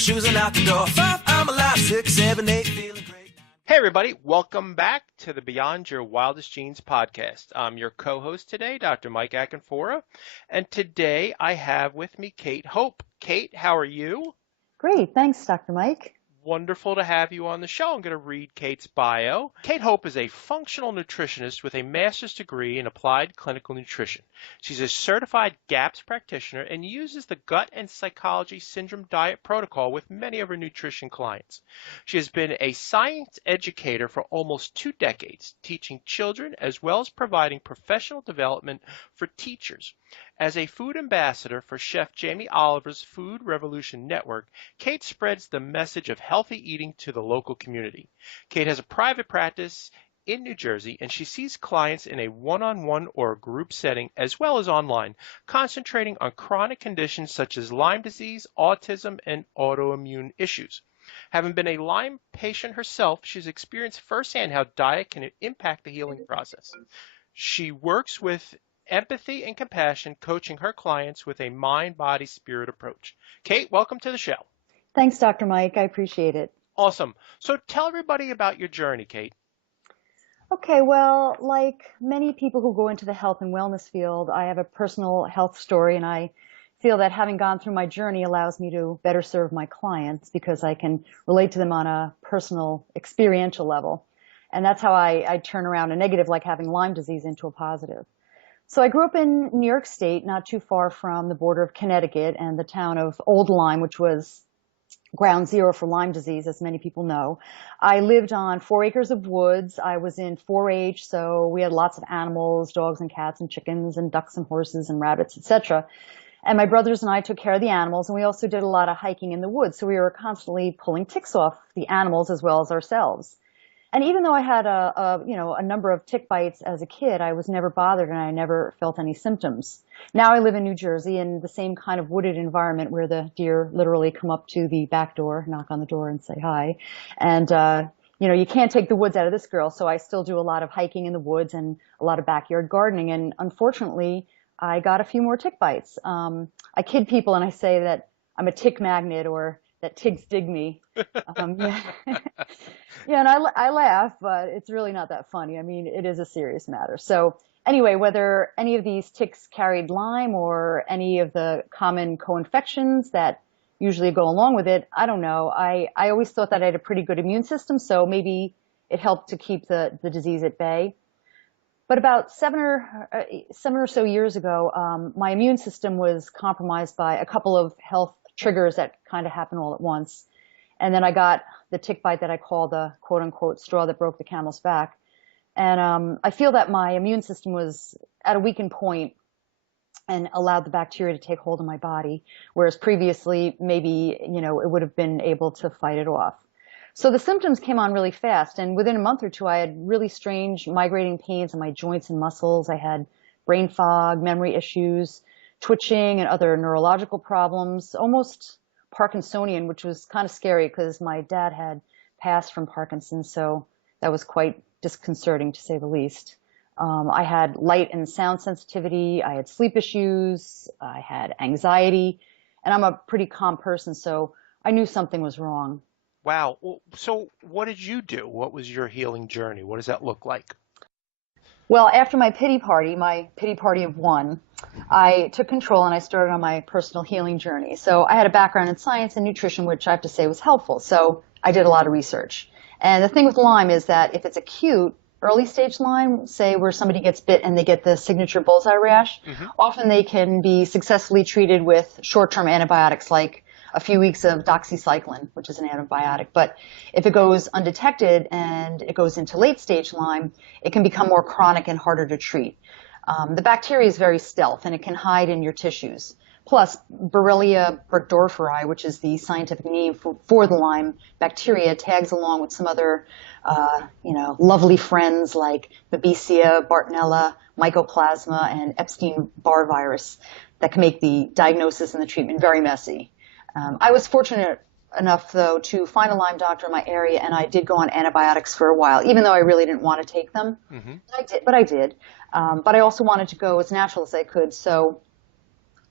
shoes and out the door. 5, I'm alive. 6, 7, 8, feeling great. Hey everybody, welcome back to the Beyond Your Wildest Genes podcast. I'm your co-host today, Dr. Mike Akinfora, and today I have with me Kate Hope. Kate, how are you? Great, thanks, Dr. Mike. Wonderful to have you on the show. I'm going to read Kate's bio. Kate Hope is a functional nutritionist with a master's degree in applied clinical nutrition. She's a certified GAPS practitioner and uses the gut and psychology syndrome diet protocol with many of her nutrition clients. She has been a science educator for almost 2 decades, teaching children as well as providing professional development for teachers. As a food ambassador for Chef Jamie Oliver's Food Revolution Network, Kate spreads the message of healthy eating to the local community. Kate has a private practice in New Jersey, and she sees clients in a one-on-one or group setting as well as online, concentrating on chronic conditions such as Lyme disease, autism, and autoimmune issues. Having been a Lyme patient herself, she's experienced firsthand how diet can impact the healing process. She works with empathy and compassion, coaching her clients with a mind, body, spirit approach. Kate, welcome to the show. Thanks, Dr. Mike. I appreciate it. Awesome. So tell everybody about your journey, Kate. Okay, well, like many people who go into the health and wellness field, I have a personal health story, and I feel that having gone through my journey allows me to better serve my clients because I can relate to them on a personal, experiential level. And that's how I turn around a negative like having Lyme disease into a positive. So I grew up in New York State, not too far from the border of Connecticut and the town of Old Lyme, which was ground zero for Lyme disease, as many people know. I lived on 4 acres of woods. I was in 4-H, so we had lots of animals, dogs and cats and chickens and ducks and horses and rabbits, etc. And my brothers and I took care of the animals, and we also did a lot of hiking in the woods, so we were constantly pulling ticks off the animals as well as ourselves. And even though I had a number of tick bites as a kid, I was never bothered and I never felt any symptoms. Now I live in New Jersey in the same kind of wooded environment where the deer literally come up to the back door, knock on the door and say hi. And, you can't take the woods out of this girl. So I still do a lot of hiking in the woods and a lot of backyard gardening. And unfortunately, I got a few more tick bites. I kid people and I say that I'm a tick magnet or that ticks dig me. Yeah, and I laugh, but it's really not that funny. I mean, it is a serious matter. So anyway, whether any of these ticks carried Lyme or any of the common co-infections that usually go along with it, I don't know. I always thought that I had a pretty good immune system, so maybe it helped to keep the disease at bay. But about seven or so years ago, my immune system was compromised by a couple of health triggers that kind of happened all at once. And then I got the tick bite that I call the quote-unquote straw that broke the camel's back. And I feel that my immune system was at a weakened point and allowed the bacteria to take hold of my body, whereas previously maybe, it would have been able to fight it off. So the symptoms came on really fast, and within a month or two, I had really strange migrating pains in my joints and muscles. I had brain fog, memory issues, twitching, and other neurological problems, almost Parkinsonian, which was kind of scary because my dad had passed from Parkinson's, so that was quite disconcerting to say the least. I had light and sound sensitivity, I had sleep issues, I had anxiety, and I'm a pretty calm person, so I knew something was wrong. Wow. So what did you do? What was your healing journey? What does that look like? Well, after my pity party of one, I took control and I started on my personal healing journey. So I had a background in science and nutrition, which I have to say was helpful. So I did a lot of research. And the thing with Lyme is that if it's acute, early stage Lyme, say where somebody gets bit and they get the signature bullseye rash, often they can be successfully treated with short-term antibiotics like a few weeks of doxycycline, which is an antibiotic. But if it goes undetected and it goes into late stage Lyme, it can become more chronic and harder to treat. The bacteria is very stealth and it can hide in your tissues. Plus, Borrelia burgdorferi, which is the scientific name for the Lyme bacteria, tags along with some other, lovely friends like Babesia, Bartonella, Mycoplasma, and Epstein-Barr virus that can make the diagnosis and the treatment very messy. I was fortunate enough, though, to find a Lyme doctor in my area, and I did go on antibiotics for a while, even though I really didn't want to take them. But I did. But I also wanted to go as natural as I could. So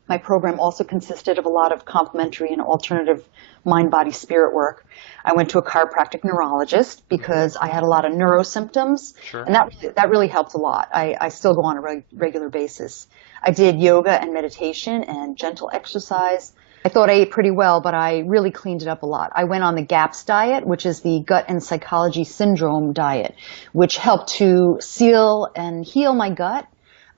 My program also consisted of a lot of complementary and alternative mind, body, spirit work. I went to a chiropractic neurologist because I had a lot of neuro symptoms, Sure. and that really helped a lot. I still go on a regular basis. I did yoga and meditation and gentle exercise. I thought I ate pretty well, but I really cleaned it up a lot. I went on the GAPS diet, which is the gut and psychology syndrome diet, which helped to seal and heal my gut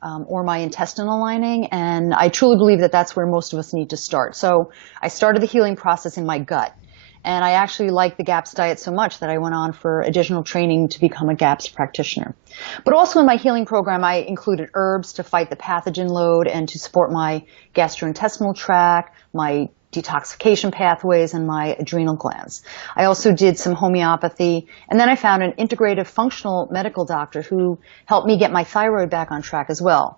or my intestinal lining. And I truly believe that that's where most of us need to start. So I started the healing process in my gut. And I actually liked the GAPS diet so much that I went on for additional training to become a GAPS practitioner. But also in my healing program, I included herbs to fight the pathogen load and to support my gastrointestinal tract, my detoxification pathways, and my adrenal glands. I also did some homeopathy, and then I found an integrative functional medical doctor who helped me get my thyroid back on track as well.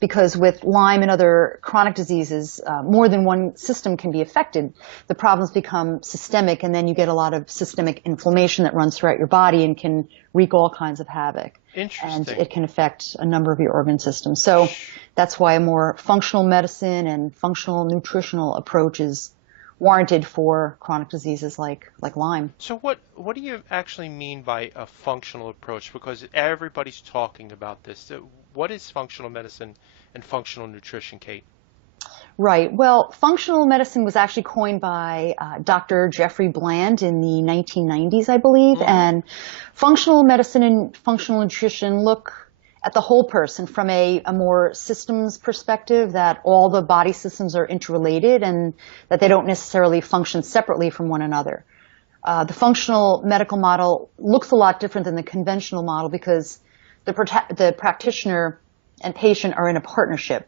Because with Lyme and other chronic diseases, more than one system can be affected. The problems become systemic, and then you get a lot of systemic inflammation that runs throughout your body and can wreak all kinds of havoc. Interesting. And it can affect a number of your organ systems. So that's why a more functional medicine and functional nutritional approach is warranted for chronic diseases like Lyme. So what do you actually mean by a functional approach? Because everybody's talking about this. What is functional medicine and functional nutrition, Kate? Right. Well, functional medicine was actually coined by Dr. Jeffrey Bland in the 1990s, I believe. Mm-hmm. And functional medicine and functional nutrition look at the whole person from a more systems perspective, that all the body systems are interrelated and that they don't necessarily function separately from one another. The functional medical model looks a lot different than the conventional model because the practitioner and patient are in a partnership.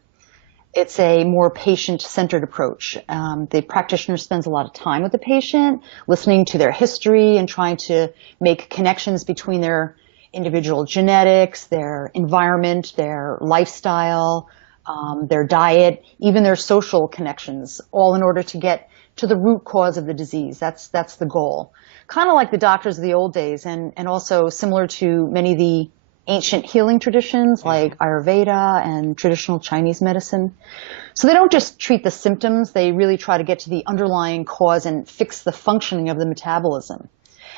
It's a more patient-centered approach. The practitioner spends a lot of time with the patient, listening to their history and trying to make connections between their individual genetics, their environment, their lifestyle, their diet, even their social connections, all in order to get to the root cause of the disease. That's the goal. Kind of like the doctors of the old days, and also similar to many of the ancient healing traditions like Ayurveda and traditional Chinese medicine. So they don't just treat the symptoms, they really try to get to the underlying cause and fix the functioning of the metabolism.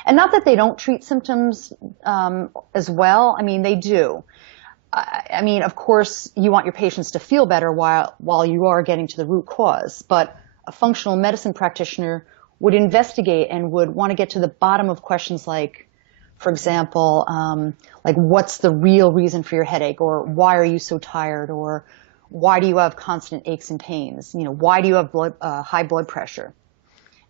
And not that they don't treat symptoms as well. I mean, they do. I mean, of course, you want your patients to feel better while you are getting to the root cause. But a functional medicine practitioner would investigate and would want to get to the bottom of questions like, for example, like what's the real reason for your headache, or why are you so tired, or why do you have constant aches and pains? You know, why do you have high blood pressure?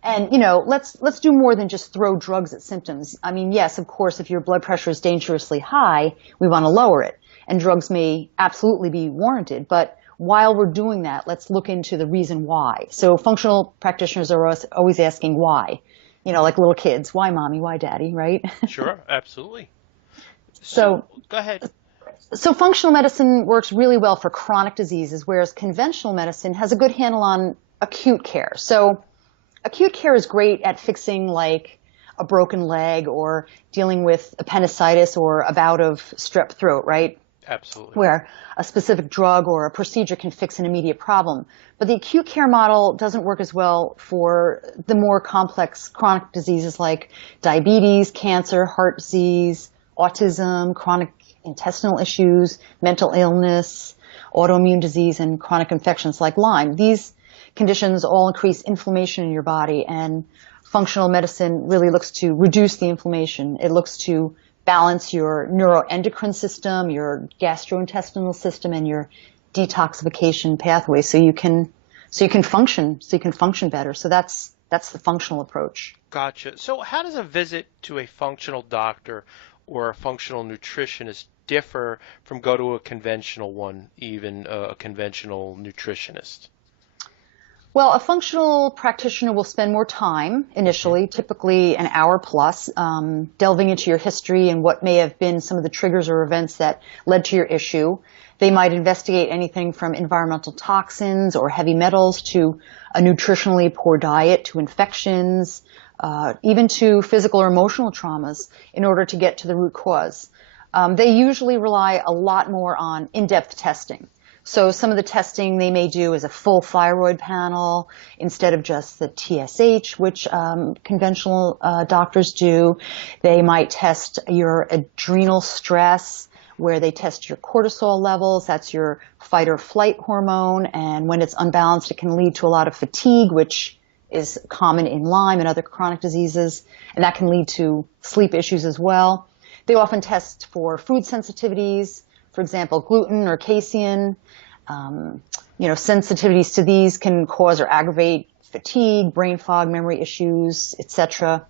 And, you know, let's do more than just throw drugs at symptoms. I mean, yes, of course, if your blood pressure is dangerously high, we want to lower it. And drugs may absolutely be warranted. But while we're doing that, let's look into the reason why. So functional practitioners are always asking why. You know, like little kids. Why, mommy? Why, daddy? Right? Sure, absolutely. So go ahead. So functional medicine works really well for chronic diseases, whereas conventional medicine has a good handle on acute care. So acute care is great at fixing like a broken leg or dealing with appendicitis or a bout of strep throat, right? Absolutely. Where a specific drug or a procedure can fix an immediate problem. But the acute care model doesn't work as well for the more complex chronic diseases like diabetes, cancer, heart disease, autism, chronic intestinal issues, mental illness, autoimmune disease, and chronic infections like Lyme. These conditions all increase inflammation in your body, and functional medicine really looks to reduce the inflammation. It looks to balance your neuroendocrine system, your gastrointestinal system, and your detoxification pathway so you can function better. So that's the functional approach. Gotcha. So how does a visit to a functional doctor or a functional nutritionist differ from go to a conventional one, even a conventional nutritionist? Well, a functional practitioner will spend more time initially, typically an hour plus, delving into your history and what may have been some of the triggers or events that led to your issue. They might investigate anything from environmental toxins or heavy metals to a nutritionally poor diet to infections, even to physical or emotional traumas in order to get to the root cause. They usually rely a lot more on in-depth testing. So some of the testing they may do is a full thyroid panel instead of just the TSH, which conventional doctors do. They might test your adrenal stress, where they test your cortisol levels. That's your fight or flight hormone. And when it's unbalanced, it can lead to a lot of fatigue, which is common in Lyme and other chronic diseases. And that can lead to sleep issues as well. They often test for food sensitivities, for example, gluten or casein. Sensitivities to these can cause or aggravate fatigue, brain fog, memory issues, etc.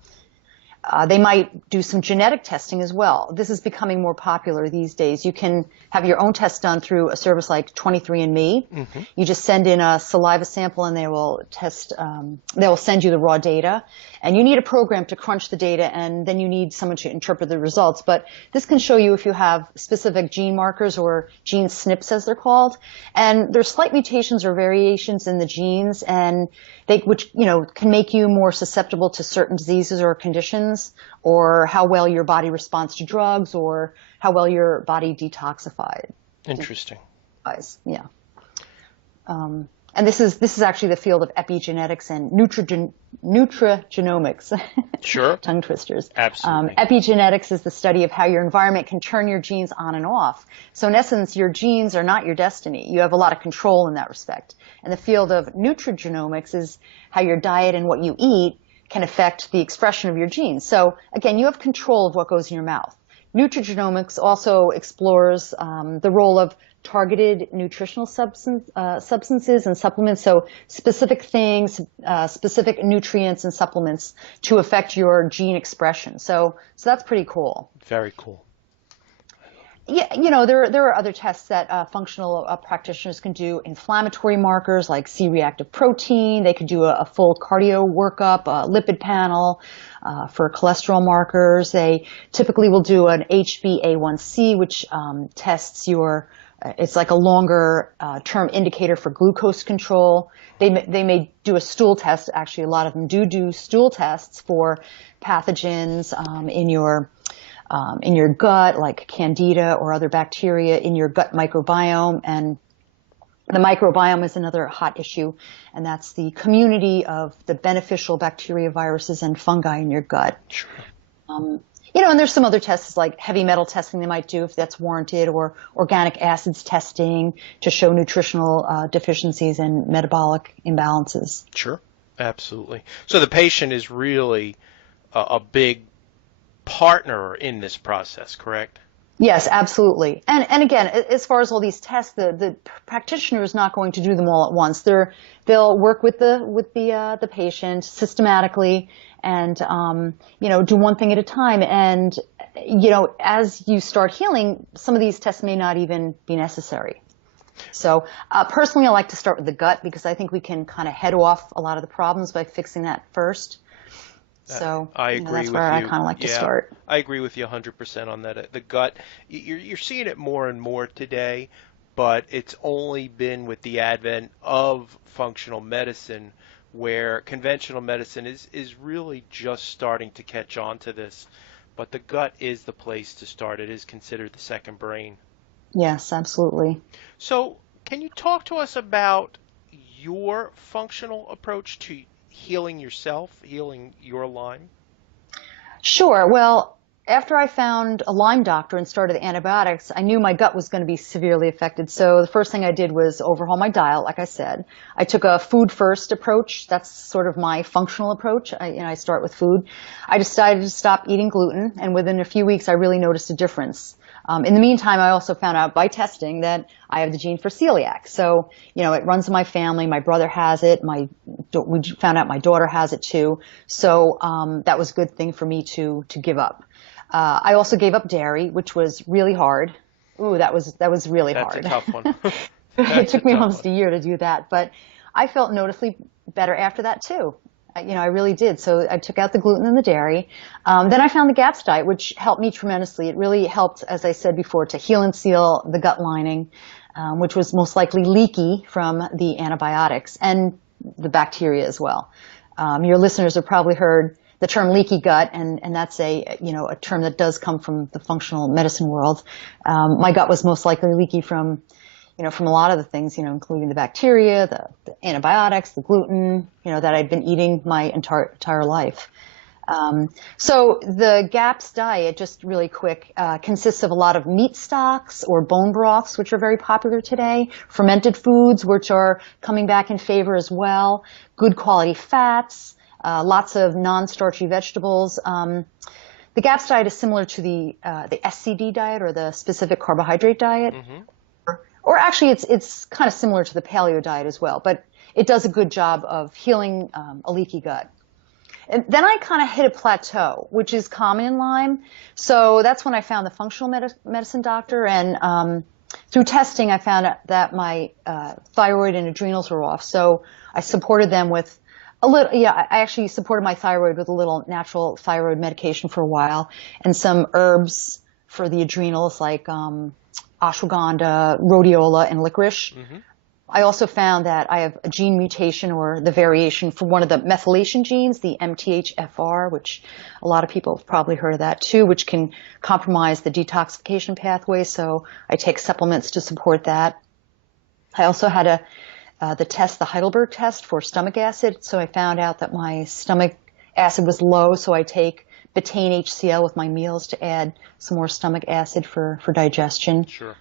They might do some genetic testing as well. This is becoming more popular these days. You can have your own test done through a service like 23andMe. Mm-hmm. You just send in a saliva sample and they will send you the raw data. And you need a program to crunch the data, and then you need someone to interpret the results. But this can show you if you have specific gene markers or gene SNPs as they're called. And there's slight mutations or variations in the genes, and which can make you more susceptible to certain diseases or conditions, or how well your body responds to drugs, or how well your body detoxifies. Interesting. Yeah. And this is actually the field of epigenetics and nutrigenomics. Sure. Tongue twisters. Absolutely. Epigenetics is the study of how your environment can turn your genes on and off. So in essence, your genes are not your destiny. You have a lot of control in that respect. And the field of nutrigenomics is how your diet and what you eat can affect the expression of your genes. So again, you have control of what goes in your mouth. Nutrigenomics also explores the role of targeted nutritional substances and supplements, so specific things, specific nutrients and supplements to affect your gene expression. So that's pretty cool. Very cool. Yeah, there are other tests that functional practitioners can do. Inflammatory markers like C-reactive protein. They could do a full cardio workup, a lipid panel for cholesterol markers. They typically will do an HbA1c, which tests your it's like a longer term indicator for glucose control. They may do a stool test. Actually, a lot of them do stool tests for pathogens in your gut, like Candida or other bacteria in your gut microbiome. And the microbiome is another hot issue, and that's the community of the beneficial bacteria, viruses, and fungi in your gut. Sure. And there's some other tests like heavy metal testing they might do if that's warranted, or organic acids testing to show nutritional deficiencies and metabolic imbalances. Sure, absolutely. So the patient is really a big partner in this process, correct? Yes, absolutely. And again, as far as all these tests, the practitioner is not going to do them all at once. They'll work with the patient systematically and do one thing at a time. And as you start healing, some of these tests may not even be necessary. So personally, I like to start with the gut because I think we can kind of head off a lot of the problems by fixing that first. So I agree that's with where I you. kind of like to start. I agree with you 100% on that. The gut, you're seeing it more and more today, but it's only been with the advent of functional medicine where conventional medicine is really just starting to catch on to this. But the gut is the place to start. It is considered the second brain. Yes, absolutely. So can you talk to us about your functional approach to healing yourself, healing your Lyme? Sure. Well, after I found a Lyme doctor and started the antibiotics, I knew my gut was going to be severely affected. So the first thing I did was overhaul my diet, like I said. I took a food-first approach. That's sort of my functional approach. I start with food. I decided to stop eating gluten, and within a few weeks, I really noticed a difference. In the meantime, I also found out by testing that I have the gene for celiac. So, it runs in my family. My brother has it. We found out my daughter has it too. So that was a good thing for me to give up. I also gave up dairy, which was really hard. Ooh, that was really hard. That's a tough one. It took me almost a year to do that, but I felt noticeably better after that too. I really did. So I took out the gluten and the dairy. Then I found the GAPS diet, which helped me tremendously. It really helped, as I said before, to heal and seal the gut lining, which was most likely leaky from the antibiotics and the bacteria as well. Your listeners have probably heard the term leaky gut, and that's a term that does come from the functional medicine world. My gut was most likely leaky from from a lot of the things, including the bacteria, the antibiotics, the gluten, that I'd been eating my entire life. So the GAPS diet, just really quick, consists of a lot of meat stocks or bone broths, which are very popular today, fermented foods, which are coming back in favor as well, good quality fats, lots of non-starchy vegetables. The GAPS diet is similar to the SCD diet, or the specific carbohydrate diet. Mm-hmm. Or actually, it's kind of similar to the paleo diet as well, but it does a good job of healing a leaky gut. And then I kind of hit a plateau, which is common in Lyme. So that's when I found the functional medicine doctor, and through testing, I found out that my thyroid and adrenals were off. So I supported them with a little, I actually supported my thyroid with a little natural thyroid medication for a while, and some herbs for the adrenals, like ashwagandha, rhodiola, and licorice. Mm-hmm. I also found that I have a gene mutation, or the variation for one of the methylation genes, the MTHFR, which a lot of people have probably heard of that too, which can compromise the detoxification pathway. So I take supplements to support that. I also had the Heidelberg test for stomach acid. So I found out that my stomach acid was low. So I take betaine HCl with my meals to add some more stomach acid for digestion. Sure.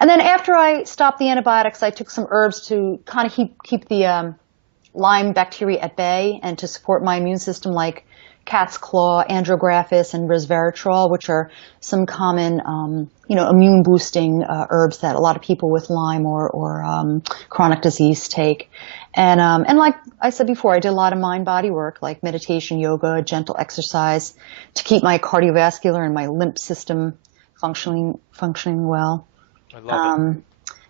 And then after I stopped the antibiotics, I took some herbs to kind of keep the Lyme bacteria at bay and to support my immune system, like cat's claw, andrographis, and resveratrol, which are some common, immune boosting herbs that a lot of people with Lyme or chronic disease take. And like I said before, I did a lot of mind-body work, like meditation, yoga, gentle exercise, to keep my cardiovascular and my lymph system functioning well. I love it.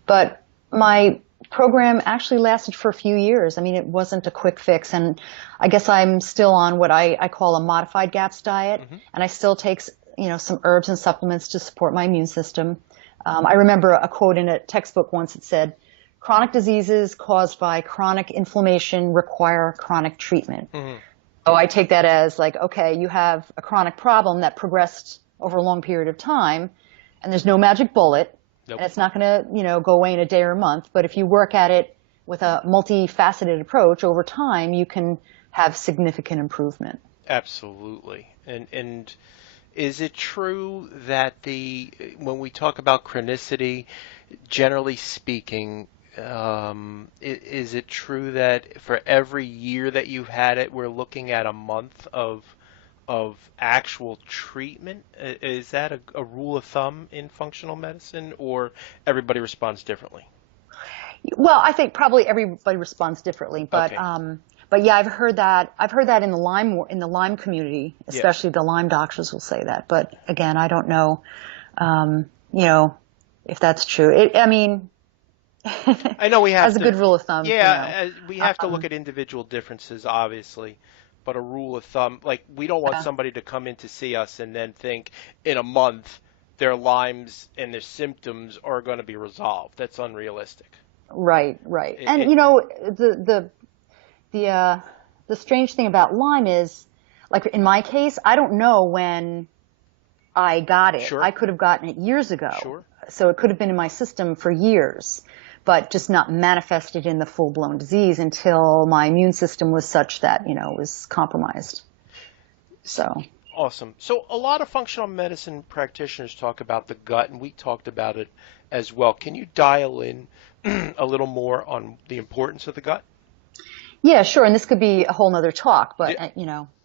But my program actually lasted for a few years. I mean, it wasn't a quick fix, and I guess I'm still on what I call a modified GAPS diet, mm-hmm. and I still take some herbs and supplements to support my immune system. I remember a quote in a textbook once that said, "Chronic diseases caused by chronic inflammation require chronic treatment." Mm-hmm. So I take that as like, okay, you have a chronic problem that progressed over a long period of time, and there's no magic bullet. Nope. And it's not going to, go away in a day or a month. But if you work at it with a multifaceted approach over time, you can have significant improvement. Absolutely. And is it true that when we talk about chronicity, generally speaking, is it true that for every year that you've had it, we're looking at a month of actual treatment? Is that a rule of thumb in functional medicine, or everybody responds differently? Well, I think probably everybody responds differently, but okay. But yeah, I've heard that in the Lyme community, especially the Lyme doctors will say that. But again, I don't know, if that's true. I know we have as a good rule of thumb. Yeah, we have to look at individual differences, obviously. But a rule of thumb, like we don't want somebody to come in to see us and then think in a month their Lyme's and their symptoms are going to be resolved. That's unrealistic. Right. And the strange thing about Lyme is, like in my case, I don't know when I got it. Sure. I could have gotten it years ago. Sure. So it could have been in my system for years, but just not manifested in the full-blown disease until my immune system was such that, it was compromised. So. Awesome. So a lot of functional medicine practitioners talk about the gut, and we talked about it as well. Can you dial in a little more on the importance of the gut? Yeah, sure. And this could be a whole nother talk, but,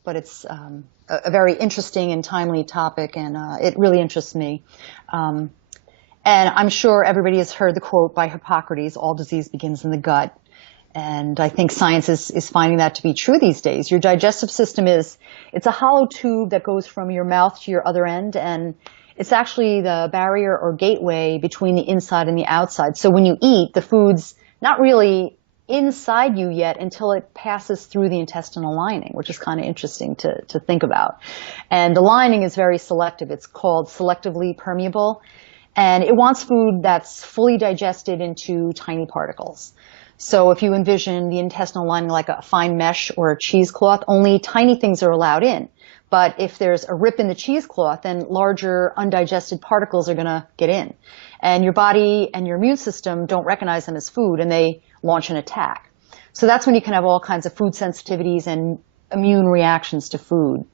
but it's a very interesting and timely topic, and it really interests me. And I'm sure everybody has heard the quote by Hippocrates, "All disease begins in the gut." And I think science is finding that to be true these days. Your digestive system it's a hollow tube that goes from your mouth to your other end, and it's actually the barrier or gateway between the inside and the outside. So when you eat, the food's not really inside you yet until it passes through the intestinal lining, which is kind of interesting to think about. And the lining is very selective. It's called selectively permeable. And it wants food that's fully digested into tiny particles. So if you envision the intestinal lining like a fine mesh or a cheesecloth, only tiny things are allowed in. But if there's a rip in the cheesecloth, then larger undigested particles are going to get in. And your body and your immune system don't recognize them as food, and they launch an attack. So that's when you can have all kinds of food sensitivities and immune reactions to food.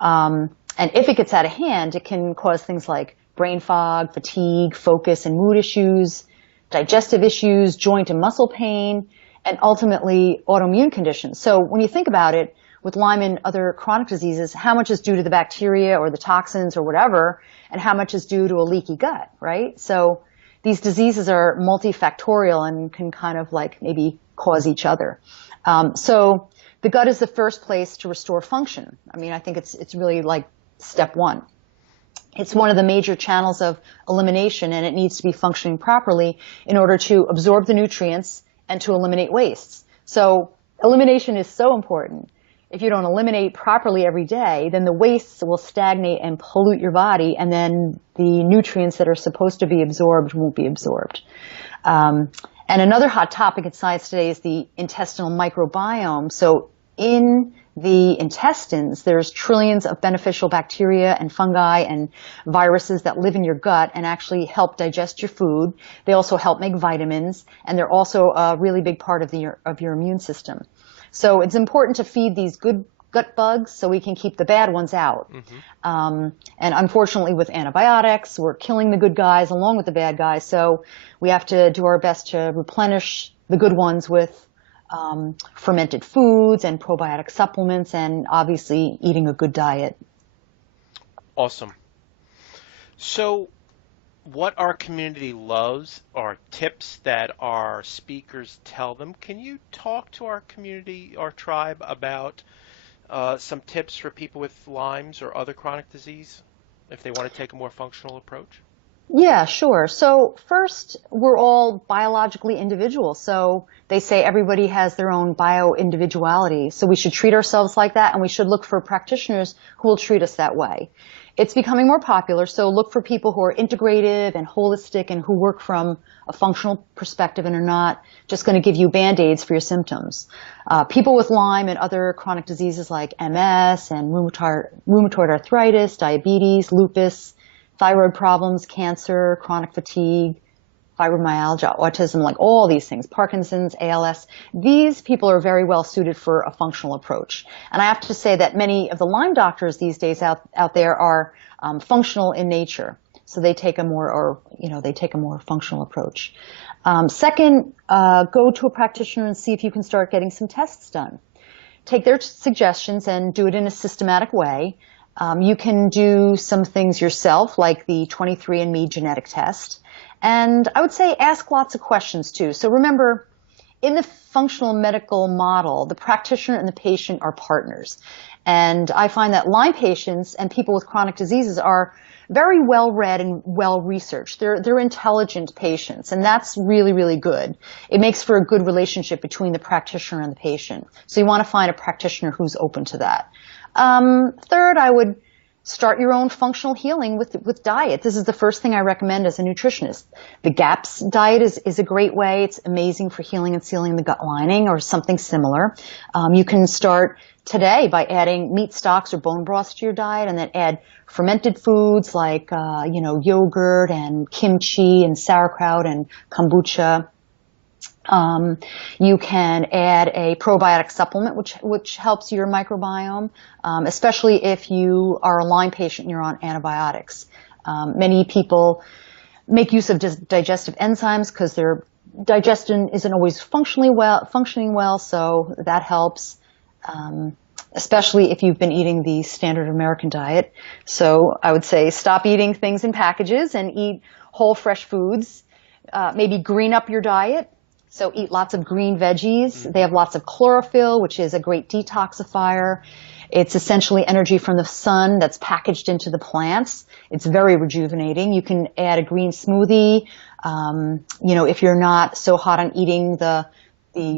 And if it gets out of hand, it can cause things like brain fog, fatigue, focus and mood issues, digestive issues, joint and muscle pain, and ultimately autoimmune conditions. So when you think about it, with Lyme and other chronic diseases, how much is due to the bacteria or the toxins or whatever, and how much is due to a leaky gut, right? So these diseases are multifactorial and can kind of like maybe cause each other. So the gut is the first place to restore function. I mean, I think it's really like step one. It's one of the major channels of elimination, and it needs to be functioning properly in order to absorb the nutrients and to eliminate wastes. So elimination is so important. If you don't eliminate properly every day, then the wastes will stagnate and pollute your body, and then the nutrients that are supposed to be absorbed won't be absorbed. And another hot topic in science today is the intestinal microbiome. So in the intestines, there's trillions of beneficial bacteria and fungi and viruses that live in your gut and actually help digest your food. They also help make vitamins, and they're also a really big part of your immune system. So it's important to feed these good gut bugs so we can keep the bad ones out. Mm-hmm. And unfortunately with antibiotics, we're killing the good guys along with the bad guys. So we have to do our best to replenish the good ones with fermented foods and probiotic supplements, and obviously eating a good diet. Awesome. So what our community loves are tips that our speakers tell them. Can you talk to our community, our tribe, about some tips for people with Lyme's or other chronic disease if they want to take a more functional approach? Yeah, sure. So first, we're all biologically individual. So they say everybody has their own bio-individuality. So we should treat ourselves like that, and we should look for practitioners who will treat us that way. It's becoming more popular, so look for people who are integrative and holistic and who work from a functional perspective and are not just going to give you Band-Aids for your symptoms. People with Lyme and other chronic diseases like MS and rheumatoid arthritis, diabetes, lupus, thyroid problems, cancer, chronic fatigue, fibromyalgia, autism, like all these things, Parkinson's, ALS, these people are very well suited for a functional approach. And I have to say that many of the Lyme doctors these days out there are functional in nature. So they take a more functional approach. Second, go to a practitioner and see if you can start getting some tests done. Take their suggestions and do it in a systematic way. You can do some things yourself, like the 23andMe genetic test. And I would say ask lots of questions too. So remember, in the functional medical model, the practitioner and the patient are partners. And I find that Lyme patients and people with chronic diseases are very well read and well researched. They're intelligent patients, and that's really, really good. It makes for a good relationship between the practitioner and the patient. So you want to find a practitioner who's open to that. Third, I would start your own functional healing with diet. This is the first thing I recommend as a nutritionist. The GAPS diet is a great way. It's amazing for healing and sealing the gut lining or something similar. You can start today by adding meat stocks or bone broths to your diet, and then add fermented foods like, yogurt and kimchi and sauerkraut and kombucha. You can add a probiotic supplement, which helps your microbiome, especially if you are a Lyme patient and you're on antibiotics. Many people make use of digestive enzymes because their digestion isn't always functioning well, so that helps, especially if you've been eating the standard American diet. So I would say stop eating things in packages and eat whole, fresh foods. Maybe green up your diet. So eat lots of green veggies. They have lots of chlorophyll, which is a great detoxifier. It's essentially energy from the sun that's packaged into the plants. It's very rejuvenating. You can add a green smoothie. If you're not so hot on eating the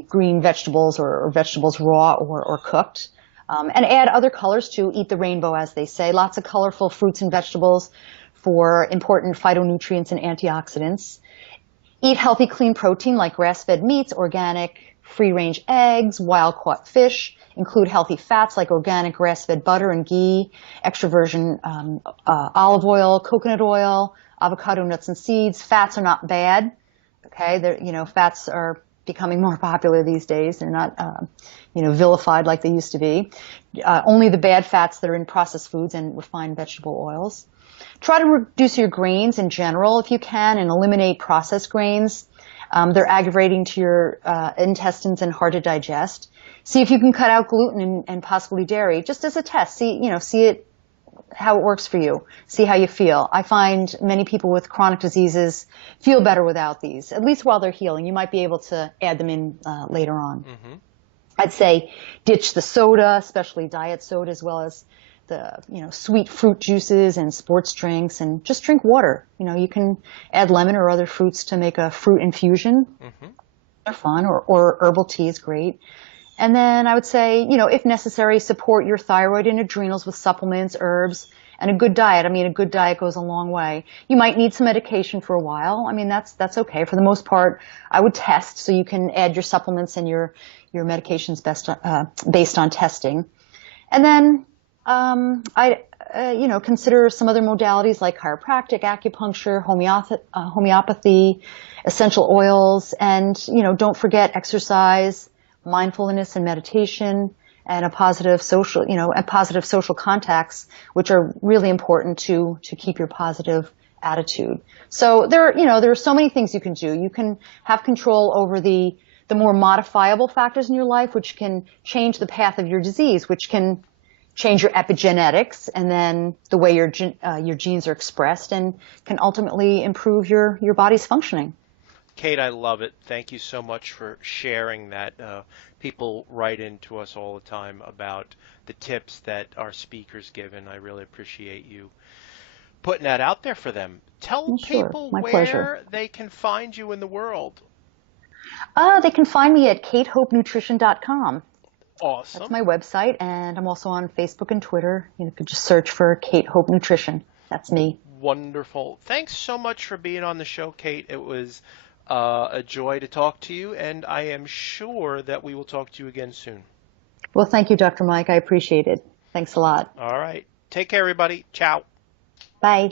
green vegetables or vegetables raw or cooked. And add other colors too. Eat the rainbow, as they say. Lots of colorful fruits and vegetables for important phytonutrients and antioxidants. Eat healthy, clean protein like grass-fed meats, organic, free-range eggs, wild-caught fish. include healthy fats like organic grass-fed butter and ghee, extra virgin olive oil, coconut oil, avocado, nuts, and seeds. Fats are not bad. Okay, fats are becoming more popular these days. They're not, vilified like they used to be. Only the bad fats that are in processed foods and refined vegetable oils. Try to reduce your grains in general if you can, and eliminate processed grains. They're aggravating to your intestines and hard to digest. See if you can cut out gluten and possibly dairy, just as a test. See how it works for you. See how you feel. I find many people with chronic diseases feel better without these, at least while they're healing. You might be able to add them in later on. Mm-hmm. I'd say ditch the soda, especially diet soda, as well as the sweet fruit juices and sports drinks, and just drink water. You can add lemon or other fruits to make a fruit infusion. Mm-hmm. They're fun, or herbal tea is great. And then I would say, if necessary, support your thyroid and adrenals with supplements, herbs, and a good diet. A good diet goes a long way. You might need some medication for a while. That's okay. For the most part, I would test, so you can add your supplements and your medications based on testing. And then consider some other modalities like chiropractic, acupuncture, homeopathy, essential oils, and don't forget exercise, mindfulness and meditation, and positive social contacts, which are really important to keep your positive attitude. So there are so many things you can do. You can have control over the more modifiable factors in your life, which can change the path of your disease, which can change your epigenetics and then the way your genes are expressed, and can ultimately improve your body's functioning. Kate, I love it. Thank you so much for sharing that. People write into us all the time about the tips that our speakers give, and I really appreciate you putting that out there for them. Tell people where pleasure. They can find you in the world. They can find me at katehopenutrition.com. Awesome. That's my website, and I'm also on Facebook and Twitter. You could just search for Kate Hope Nutrition. That's me. Wonderful. Thanks so much for being on the show, Kate. It was a joy to talk to you, and I am sure that we will talk to you again soon. Well, thank you, Dr. Mike. I appreciate it. Thanks a lot. All right. Take care, everybody. Ciao. Bye.